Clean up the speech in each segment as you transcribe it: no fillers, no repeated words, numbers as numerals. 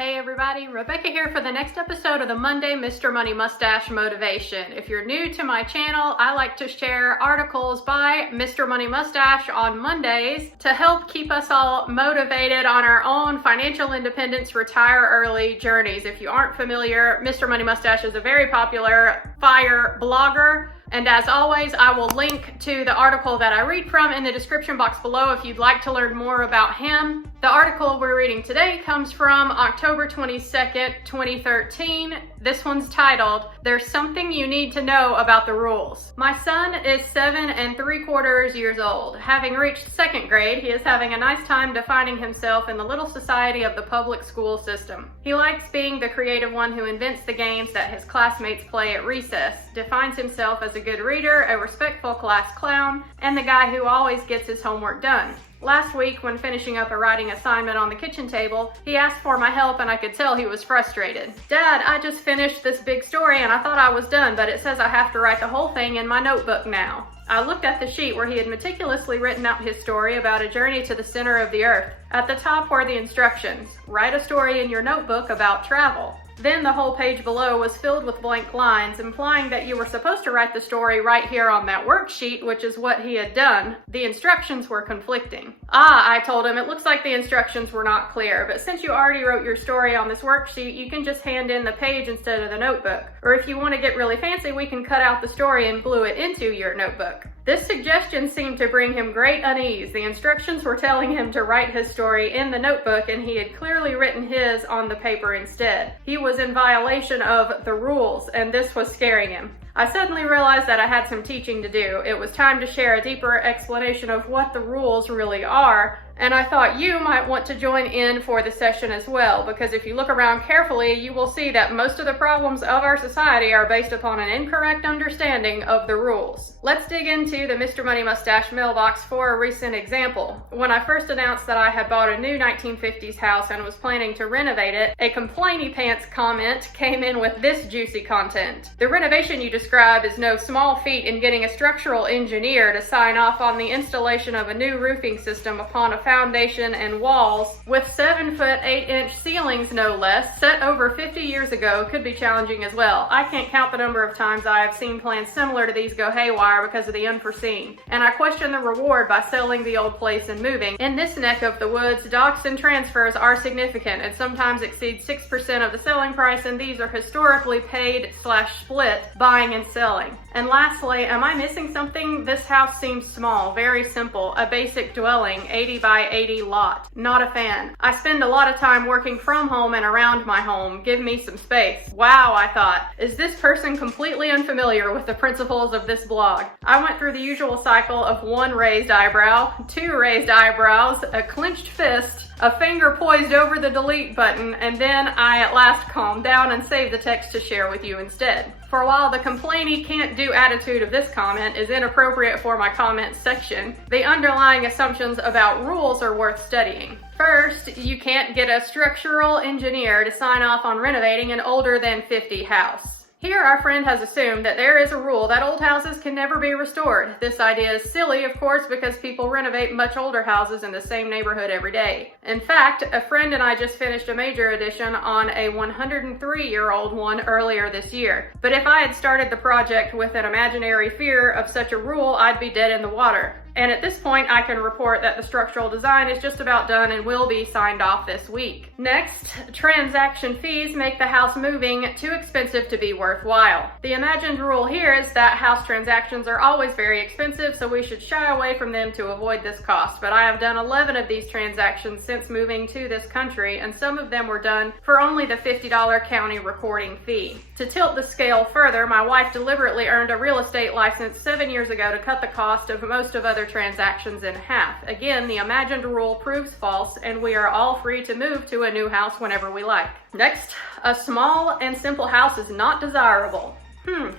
Hey everybody, Rebecca here for the next episode of the Monday Mr. Money Mustache Motivation. If you're new to my channel, I like to share articles by Mr. Money Mustache on Mondays to help keep us all motivated on our own financial independence, retire early journeys. If you aren't familiar, Mr. Money Mustache is a very popular FIRE blogger. And as always, I will link to the article that I read from in the description box below if you'd like to learn more about him. The article we're reading today comes from October 22nd, 2013. This one's titled, "There's Something You Need to Know About the Rules." My son is 7 3/4 years old. Having reached second grade, he is having a nice time defining himself in the little society of the public school system. He likes being the creative one who invents the games that his classmates play at recess, defines himself as a good reader, a respectful class clown, and the guy who always gets his homework done. Last week, when finishing up a writing assignment on the kitchen table, he asked for my help and I could tell he was frustrated. "Dad, I just finished this big story and I thought I was done, but it says I have to write the whole thing in my notebook now." I looked at the sheet where he had meticulously written out his story about a journey to the center of the earth. At the top were the instructions. Write a story in your notebook about travel. Then the whole page below was filled with blank lines, implying that you were supposed to write the story right here on that worksheet, which is what he had done. The instructions were conflicting. I told him, it looks like the instructions were not clear, but since you already wrote your story on this worksheet, you can just hand in the page instead of the notebook. Or if you want to get really fancy, we can cut out the story and glue it into your notebook. This suggestion seemed to bring him great unease. The instructions were telling him to write his story in the notebook, and he had clearly written his on the paper instead. He was in violation of the rules, and this was scaring him. I suddenly realized that I had some teaching to do. It was time to share a deeper explanation of what the rules really are, and I thought you might want to join in for the session as well, because if you look around carefully, you will see that most of the problems of our society are based upon an incorrect understanding of the rules. Let's dig into the Mr. Money Mustache mailbox for a recent example. When I first announced that I had bought a new 1950s house and was planning to renovate it, a complainy pants comment came in with this juicy content. "The renovation you describe is no small feat in getting a structural engineer to sign off on the installation of a new roofing system upon a foundation and walls with 7-foot 8-inch ceilings, no less, set over 50 years ago could be challenging as well. I can't count the number of times I have seen plans similar to these go haywire because of the unforeseen, and I question the reward by selling the old place and moving. In this neck of the woods, docks and transfers are significant and sometimes exceed 6% of the selling price, and these are historically paid/split buying and selling. And lastly, am I missing something? This house seems small, very simple, a basic dwelling, 80 by 80 lot. Not a fan. I spend a lot of time working from home and around my home. Give me some space." Wow, I thought. Is this person completely unfamiliar with the principles of this blog? I went through the usual cycle of 1 raised eyebrow, 2 raised eyebrows, a clenched fist, a finger poised over the delete button, and then I at last calmed down and saved the text to share with you instead. For while the complainy can't-do attitude of this comment is inappropriate for my comments section, the underlying assumptions about rules are worth studying. First, you can't get a structural engineer to sign off on renovating an older than 50 house. Here, our friend has assumed that there is a rule that old houses can never be restored. This idea is silly, of course, because people renovate much older houses in the same neighborhood every day. In fact, a friend and I just finished a major addition on a 103-year-old one earlier this year. But if I had started the project with an imaginary fear of such a rule, I'd be dead in the water. And at this point, I can report that the structural design is just about done and will be signed off this week. Next, transaction fees make the house moving too expensive to be worthwhile. The imagined rule here is that house transactions are always very expensive, so we should shy away from them to avoid this cost. But I have done 11 of these transactions since moving to this country, and some of them were done for only the $50 county recording fee. To tilt the scale further, my wife deliberately earned a real estate license 7 years ago to cut the cost of most of other transactions in half. Again, the imagined rule proves false, and we are all free to move to a new house whenever we like. Next, a small and simple house is not desirable.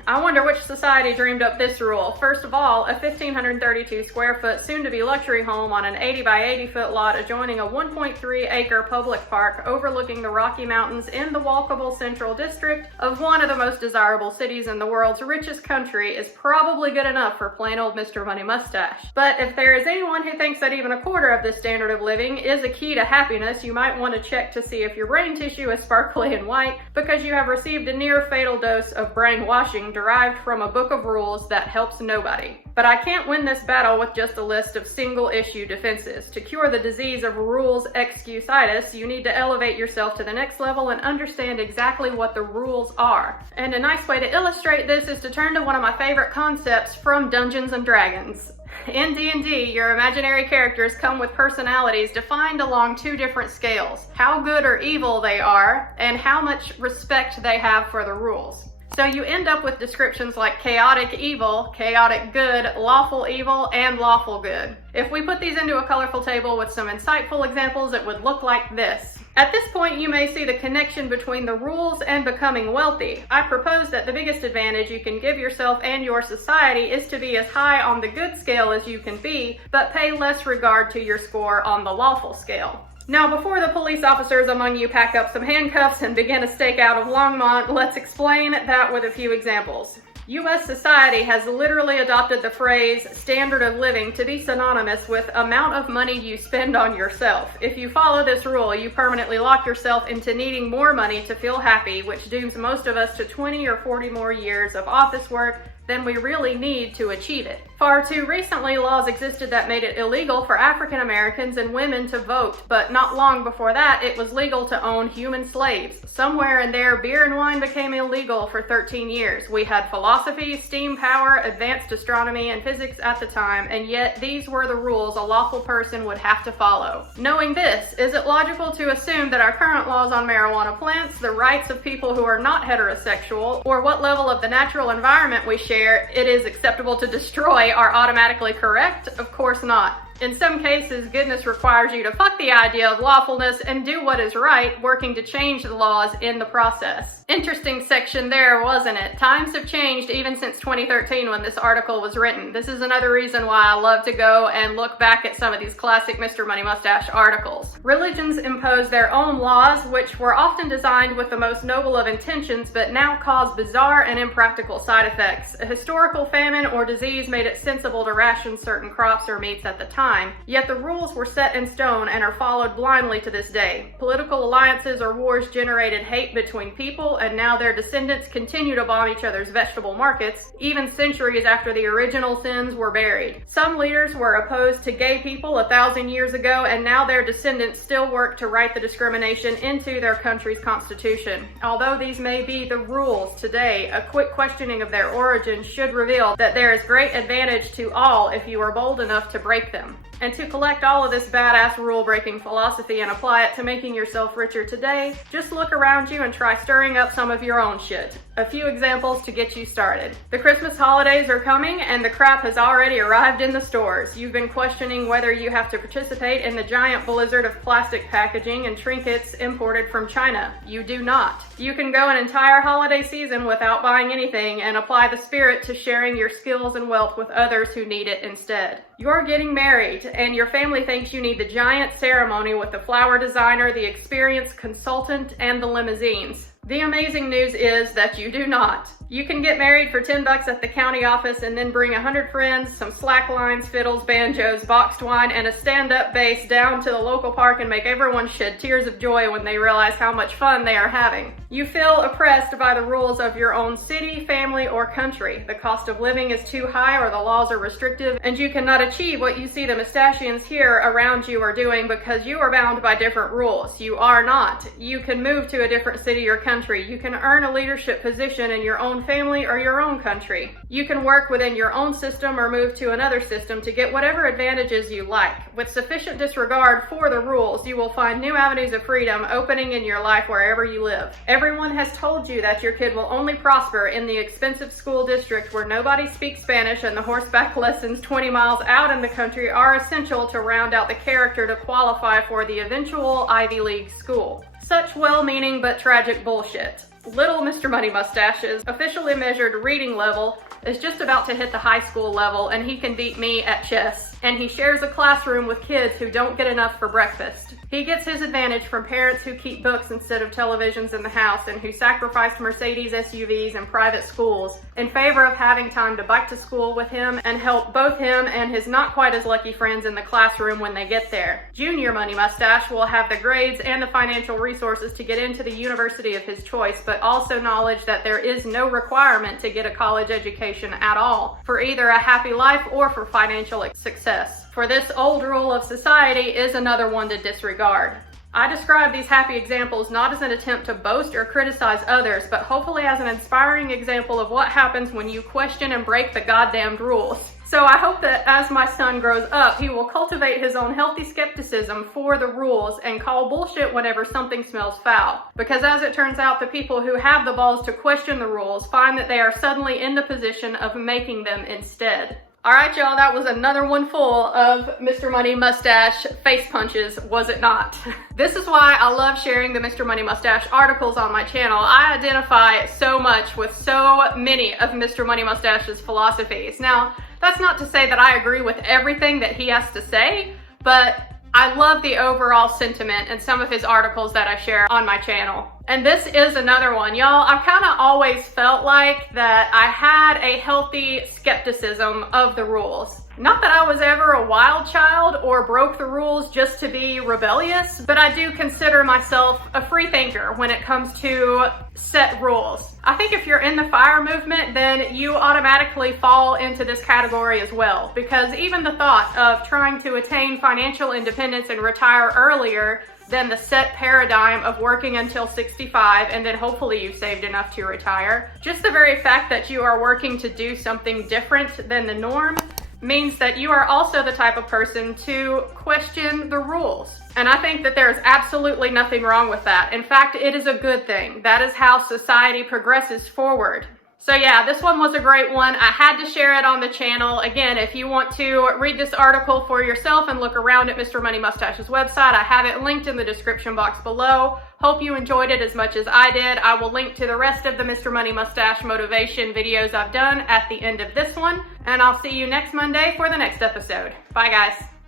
I wonder which society dreamed up this rule. First of all, a 1,532 square foot soon-to-be luxury home on an 80 by 80 foot lot adjoining a 1.3 acre public park overlooking the Rocky Mountains in the walkable central district of one of the most desirable cities in the world's richest country is probably good enough for plain old Mr. Money Mustache. But if there is anyone who thinks that even a quarter of this standard of living is a key to happiness, you might want to check to see if your brain tissue is sparkly and white because you have received a near fatal dose of brainwashing derived from a book of rules that helps nobody. But I can't win this battle with just a list of single-issue defenses. To cure the disease of rules excusitis, you need to elevate yourself to the next level and understand exactly what the rules are. And a nice way to illustrate this is to turn to one of my favorite concepts from Dungeons & Dragons. In D&D, your imaginary characters come with personalities defined along two different scales: how good or evil they are, and how much respect they have for the rules. So you end up with descriptions like chaotic evil, chaotic good, lawful evil, and lawful good. If we put these into a colorful table with some insightful examples, it would look like this. At this point, you may see the connection between the rules and becoming wealthy. I propose that the biggest advantage you can give yourself and your society is to be as high on the good scale as you can be, but pay less regard to your score on the lawful scale. Now, before the police officers among you pack up some handcuffs and begin a stakeout of Longmont, let's explain that with a few examples. U.S. society has literally adopted the phrase standard of living to be synonymous with amount of money you spend on yourself. If you follow this rule, you permanently lock yourself into needing more money to feel happy, which dooms most of us to 20 or 40 more years of office work than we really need to achieve it. Far too recently, laws existed that made it illegal for African Americans and women to vote, but not long before that, it was legal to own human slaves. Somewhere in there, beer and wine became illegal for 13 years. We had philosophy, steam power, advanced astronomy, and physics at the time, and yet these were the rules a lawful person would have to follow. Knowing this, is it logical to assume that our current laws on marijuana plants, the rights of people who are not heterosexual, or what level of the natural environment we share it is acceptable to destroy are automatically correct? Of course not. In some cases, goodness requires you to fuck the idea of lawfulness and do what is right, working to change the laws in the process. Interesting section there, wasn't it? Times have changed even since 2013 when this article was written. This is another reason why I love to go and look back at some of these classic Mr. Money Mustache articles. Religions impose their own laws, which were often designed with the most noble of intentions, but now cause bizarre and impractical side effects. A historical famine or disease made it sensible to ration certain crops or meats at the time, yet the rules were set in stone and are followed blindly to this day. Political alliances or wars generated hate between people, and now their descendants continue to bomb each other's vegetable markets, even centuries after the original sins were buried. Some leaders were opposed to gay people 1,000 years ago, and now their descendants still work to write the discrimination into their country's constitution. Although these may be the rules today, a quick questioning of their origins should reveal that there is great advantage to all if you are bold enough to break them. And to collect all of this badass rule-breaking philosophy and apply it to making yourself richer today, just look around you and try stirring up some of your own shit. A few examples to get you started. The Christmas holidays are coming and the crap has already arrived in the stores. You've been questioning whether you have to participate in the giant blizzard of plastic packaging and trinkets imported from China. You do not. You can go an entire holiday season without buying anything and apply the spirit to sharing your skills and wealth with others who need it instead. You're getting married, and your family thinks you need the giant ceremony with the flower designer, the experienced consultant, and the limousines. The amazing news is that you do not. You can get married for $10 at the county office and then bring 100 friends, some slack lines, fiddles, banjos, boxed wine, and a stand-up bass down to the local park and make everyone shed tears of joy when they realize how much fun they are having. You feel oppressed by the rules of your own city, family, or country. The cost of living is too high or the laws are restrictive, and you cannot achieve what you see the Mustachians here around you are doing because you are bound by different rules. You are not. You can move to a different city or country. You can earn a leadership position in your own family or your own country. You can work within your own system or move to another system to get whatever advantages you like. With sufficient disregard for the rules, you will find new avenues of freedom opening in your life wherever you live. Everyone has told you that your kid will only prosper in the expensive school district where nobody speaks Spanish and the horseback lessons 20 miles out in the country are essential to round out the character to qualify for the eventual Ivy League school. Such well-meaning but tragic bullshit. Little Mr. Money Mustache's officially measured reading level is just about to hit the high school level, and he can beat me at chess. And he shares a classroom with kids who don't get enough for breakfast. He gets his advantage from parents who keep books instead of televisions in the house and who sacrifice Mercedes SUVs and private schools in favor of having time to bike to school with him and help both him and his not quite as lucky friends in the classroom when they get there. Junior Money Mustache will have the grades and the financial resources to get into the university of his choice, but also knowledge that there is no requirement to get a college education at all for either a happy life or for financial success. For this old rule of society is another one to disregard. I describe these happy examples not as an attempt to boast or criticize others, but hopefully as an inspiring example of what happens when you question and break the goddamned rules. So I hope that as my son grows up, he will cultivate his own healthy skepticism for the rules and call bullshit whenever something smells foul. Because as it turns out, the people who have the balls to question the rules find that they are suddenly in the position of making them instead. All right, y'all, that was another one full of Mr. Money Mustache face punches, was it not? This is why I love sharing the Mr. Money Mustache articles on my channel. I identify so much with so many of Mr. Money Mustache's philosophies. Now, that's not to say that I agree with everything that he has to say, but I love the overall sentiment in some of his articles that I share on my channel. And this is another one. Y'all, I kind of always felt like that I had a healthy skepticism of the rules. Not that I was ever a wild child or broke the rules just to be rebellious, but I do consider myself a free thinker when it comes to set rules. I think if you're in the FIRE movement, then you automatically fall into this category as well, because even the thought of trying to attain financial independence and retire earlier than the set paradigm of working until 65 and then hopefully you've saved enough to retire, just the very fact that you are working to do something different than the norm means that you are also the type of person to question the rules. And I think that there is absolutely nothing wrong with that. In fact, it is a good thing. That is how society progresses forward. So yeah, this one was a great one. I had to share it on the channel. Again, if you want to read this article for yourself and look around at Mr. Money Mustache's website, I have it linked in the description box below. Hope you enjoyed it as much as I did. I will link to the rest of the Mr. Money Mustache motivation videos I've done at the end of this one. And I'll see you next Monday for the next episode. Bye guys.